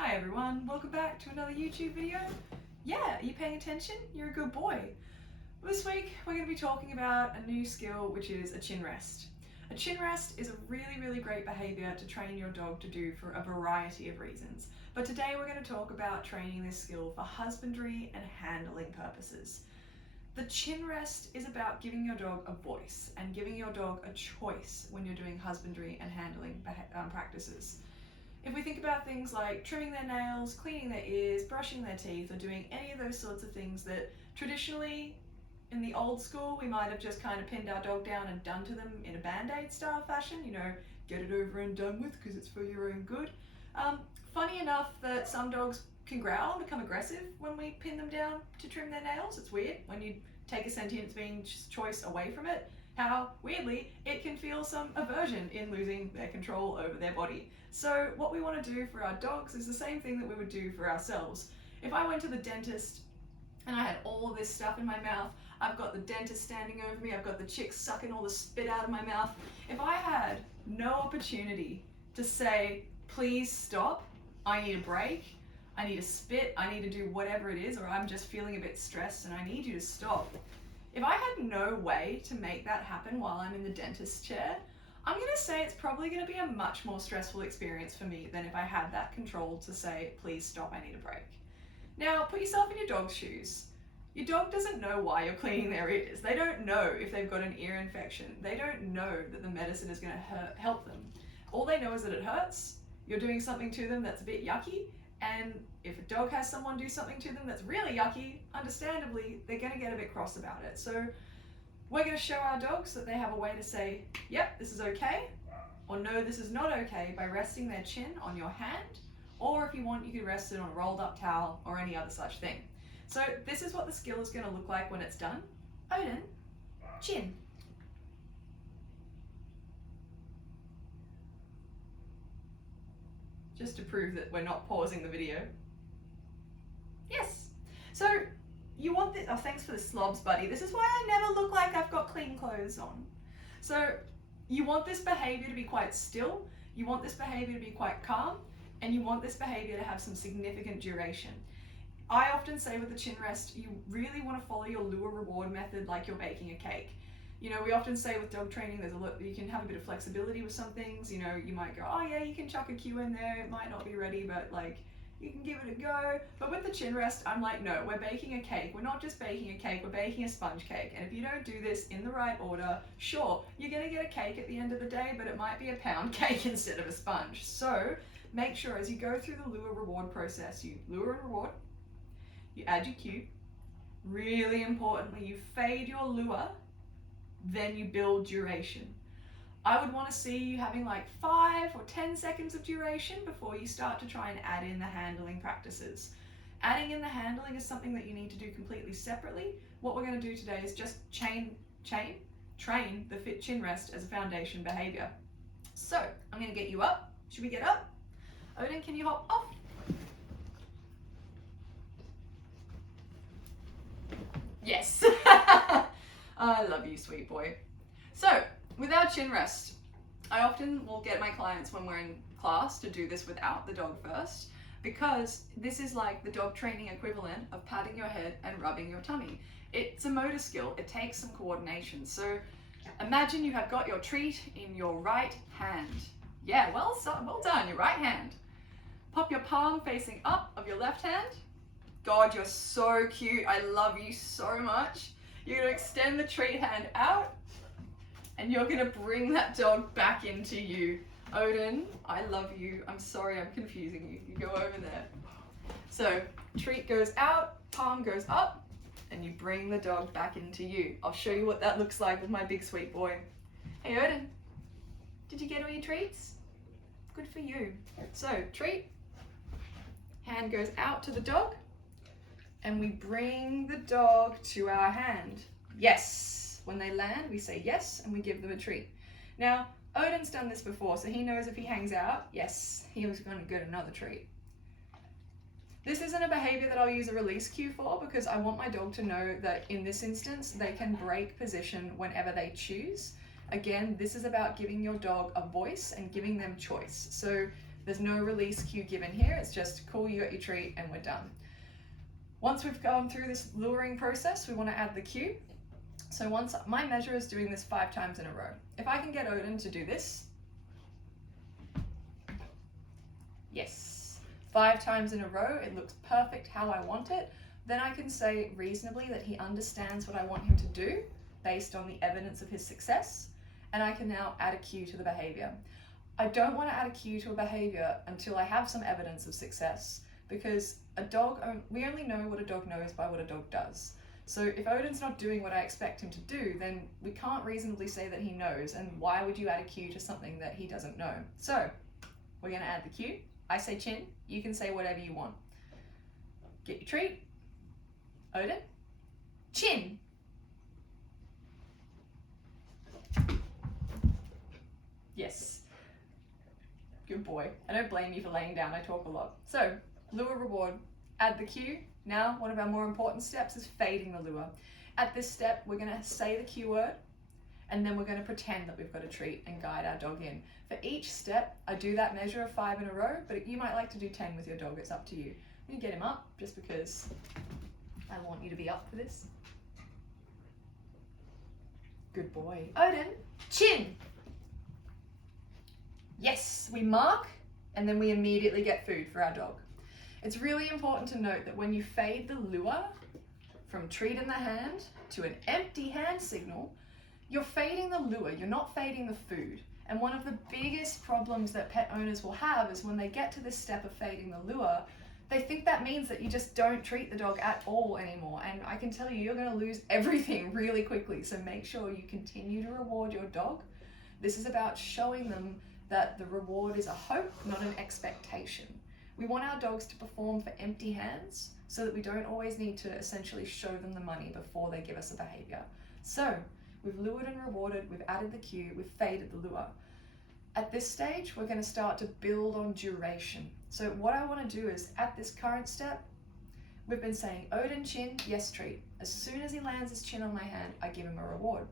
Hi everyone, welcome back to another YouTube video. Yeah, are you paying attention? You're a good boy. This week we're going to be talking about a new skill, which is a chin rest. A chin rest is a really great behavior to train your dog to do for a variety of reasons. But today we're going to talk about training this skill for husbandry and handling purposes. The chin rest is about giving your dog a voice and giving your dog a choice when you're doing husbandry and handling practices. If we think about things like trimming their nails, cleaning their ears, brushing their teeth, or doing any of those sorts of things that traditionally in the old school we might have just kind of pinned our dog down and done to them in a band-aid style fashion, get it over and done with because it's for your own good. Funny enough that some dogs can growl and become aggressive when we pin them down to trim their nails. It's weird when you take a sentient being's choice away from it, how weirdly it can feel some aversion in losing their control over their body. So what we want to do for our dogs is the same thing that we would do for ourselves. If I went to the dentist and I had all this stuff in my mouth, I've got the dentist standing over me, I've got the chick sucking all the spit out of my mouth. If I had no opportunity to say, please stop, I need a break, I need a spit, I need to do whatever it is, or I'm just feeling a bit stressed and I need you to stop. If I had no way to make that happen while I'm in the dentist chair, I'm going to say it's probably going to be a much more stressful experience for me than if I had that control to say, please stop, I need a break. Now, put yourself in your dog's shoes. Your dog doesn't know why you're cleaning their ears. They don't know if they've got an ear infection. They don't know that the medicine is going to help them. All they know is that it hurts, you're doing something to them that's a bit yucky, and if a dog has someone do something to them that's really yucky, understandably, they're going to get a bit cross about it. So we're going to show our dogs that they have a way to say, yep, this is okay, or no, this is not okay, by resting their chin on your hand, or if you want, you can rest it on a rolled up towel or any other such thing. So this is what the skill is going to look like when it's done. Odin, chin. Just to prove that we're not pausing the video. Yes. So you want this, oh thanks for the slobs buddy, this is why I never look like I've got clean clothes on. So you want this behavior to be quite still, you want this behavior to be quite calm, and you want this behavior to have some significant duration. I often say with the chin rest, you really want to follow your lure reward method like you're baking a cake. We often say with dog training, you can have a bit of flexibility with some things. You might go, oh yeah, you can chuck a cue in there, it might not be ready, but you can give it a go. But with the chin rest, I'm like, no, we're baking a cake. We're not just baking a cake, we're baking a sponge cake. And if you don't do this in the right order, sure, you're gonna get a cake at the end of the day, but it might be a pound cake instead of a sponge. So make sure as you go through the lure reward process, you lure and reward, you add your cue. Really importantly, you fade your lure, then you build duration. I would want to see you having like 5 or 10 seconds of duration before you start to try and add in the handling practices. Adding in the handling is something that you need to do completely separately. What we're going to do today is just train the fit chin rest as a foundation behavior. So I'm going to get you up. Should we get up? Odin, can you hop off? Yes. I love you, sweet boy. So with our chin rest, I often will get my clients when we're in class to do this without the dog first, because this is like the dog training equivalent of patting your head and rubbing your tummy. It's a motor skill, it takes some coordination. So imagine you have got your treat in your right hand. Yeah, well done, your right hand. Pop your palm facing up of your left hand. God, you're so cute, I love you so much. You're gonna extend the treat hand out, and you're gonna bring that dog back into you. Odin, I love you. I'm sorry I'm confusing you. You go over there. So treat goes out, palm goes up, and you bring the dog back into you. I'll show you what that looks like with my big sweet boy. Hey Odin, did you get all your treats? Good for you. So treat, hand goes out to the dog, and we bring the dog to our hand. Yes. When they land, we say yes, and we give them a treat. Now, Odin's done this before, so he knows if he hangs out, yes, he was going to get another treat. This isn't a behavior that I'll use a release cue for, because I want my dog to know that in this instance, they can break position whenever they choose. Again, this is about giving your dog a voice and giving them choice. So There's no release cue given here. It's just, cool, you got your treat and we're done. Once we've gone through this luring process, we want to add the cue. So once my measure is doing this 5 times in a row. If I can get Odin to do this, yes, 5 times in a row, it looks perfect how I want it, then I can say reasonably that he understands what I want him to do based on the evidence of his success, and I can now add a cue to the behavior. I don't want to add a cue to a behavior until I have some evidence of success, because a dog, we only know what a dog knows by what a dog does. So if Odin's not doing what I expect him to do, then we can't reasonably say that he knows, and why would you add a cue to something that he doesn't know? So we're going to add the cue. I say chin, you can say whatever you want. Get your treat. Odin, chin. Yes. Good boy. I don't blame you for laying down, I talk a lot. So, lure reward, add the cue. Now, one of our more important steps is fading the lure. At this step, we're going to say the cue word, and then we're going to pretend that we've got a treat and guide our dog in. For each step, I do that measure of 5 in a row, but you might like to do 10 with your dog, it's up to you. I'm going to get him up, just because I want you to be up for this. Good boy. Odin, chin. Yes, we mark, and then we immediately get food for our dog. It's really important to note that when you fade the lure from treat in the hand to an empty hand signal, you're fading the lure, you're not fading the food. And one of the biggest problems that pet owners will have is when they get to this step of fading the lure, they think that means that you just don't treat the dog at all anymore. And I can tell you, you're going to lose everything really quickly. So make sure you continue to reward your dog. This is about showing them that the reward is a hope, not an expectation. We want our dogs to perform for empty hands so that we don't always need to essentially show them the money before they give us a behavior. So we've lured and rewarded, we've added the cue, we've faded the lure. At this stage, we're going to start to build on duration. So what I want to do is, at this current step, we've been saying Odin chin, yes treat. As soon as he lands his chin on my hand, I give him a reward.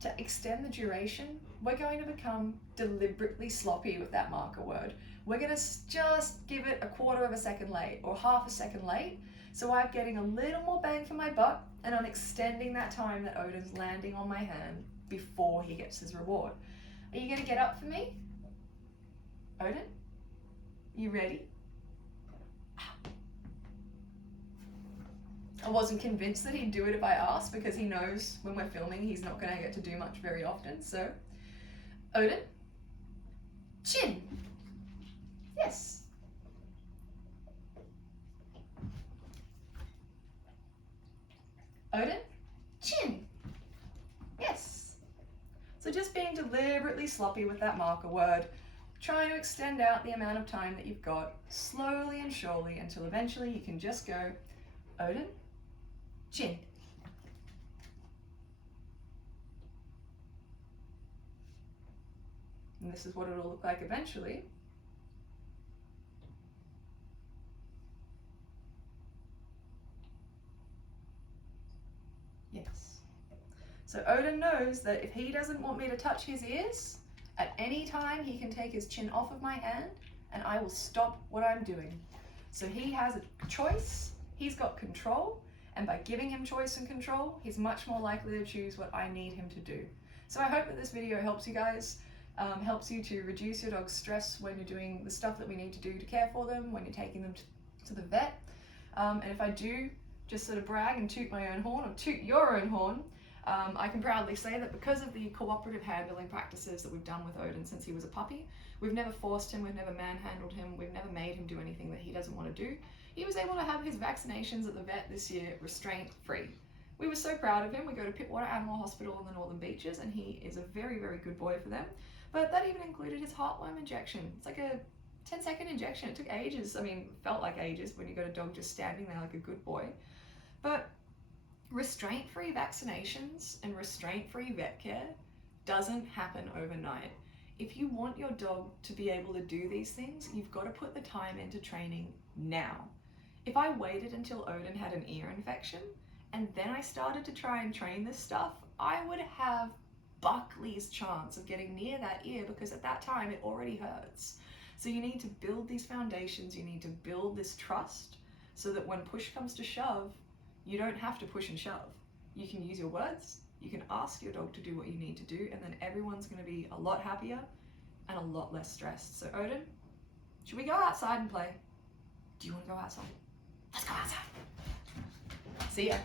To extend the duration, we're going to become deliberately sloppy with that marker word. We're going to just give it a 1/4 of a second late or 1/2 a second late. So I'm getting a little more bang for my buck, and I'm extending that time that Odin's landing on my hand before he gets his reward. Are you going to get up for me? Odin? You ready? I wasn't convinced that he'd do it if I asked, because he knows when we're filming he's not going to get to do much very often. So, Odin, chin. Yes. Odin, chin. Yes. So just being deliberately sloppy with that marker word, trying to extend out the amount of time that you've got, slowly and surely, until eventually you can just go, Odin, chin. And this is what it'll look like eventually. Yes. So Odin knows that if he doesn't want me to touch his ears, at any time he can take his chin off of my hand and I will stop what I'm doing. So he has a choice, he's got control, and by giving him choice and control, he's much more likely to choose what I need him to do. So I hope that this video helps you guys, helps you to reduce your dog's stress when you're doing the stuff that we need to do to care for them, when you're taking them to the vet. And if I do just sort of brag and toot my own horn, or toot your own horn, I can proudly say that because of the cooperative handling practices that we've done with Odin since he was a puppy, we've never forced him, we've never manhandled him, we've never made him do anything that he doesn't want to do. He was able to have his vaccinations at the vet this year restraint-free. We were so proud of him. We go to Pittwater Animal Hospital in the Northern Beaches, and he is a very, very good boy for them. But that even included his heartworm injection. It's like a 10-second injection. It took ages. I mean, felt like ages when you got a dog just standing there like a good boy. But restraint-free vaccinations and restraint-free vet care doesn't happen overnight. If you want your dog to be able to do these things, you've got to put the time into training now. If I waited until Odin had an ear infection and then I started to try and train this stuff, I would have Buckley's chance of getting near that ear, because at that time it already hurts. So you need to build these foundations, you need to build this trust so that when push comes to shove, you don't have to push and shove. You can use your words, you can ask your dog to do what you need to do, and then everyone's going to be a lot happier and a lot less stressed. So Odin, should we go outside and play? Do you want to go outside? Let's go outside. See ya.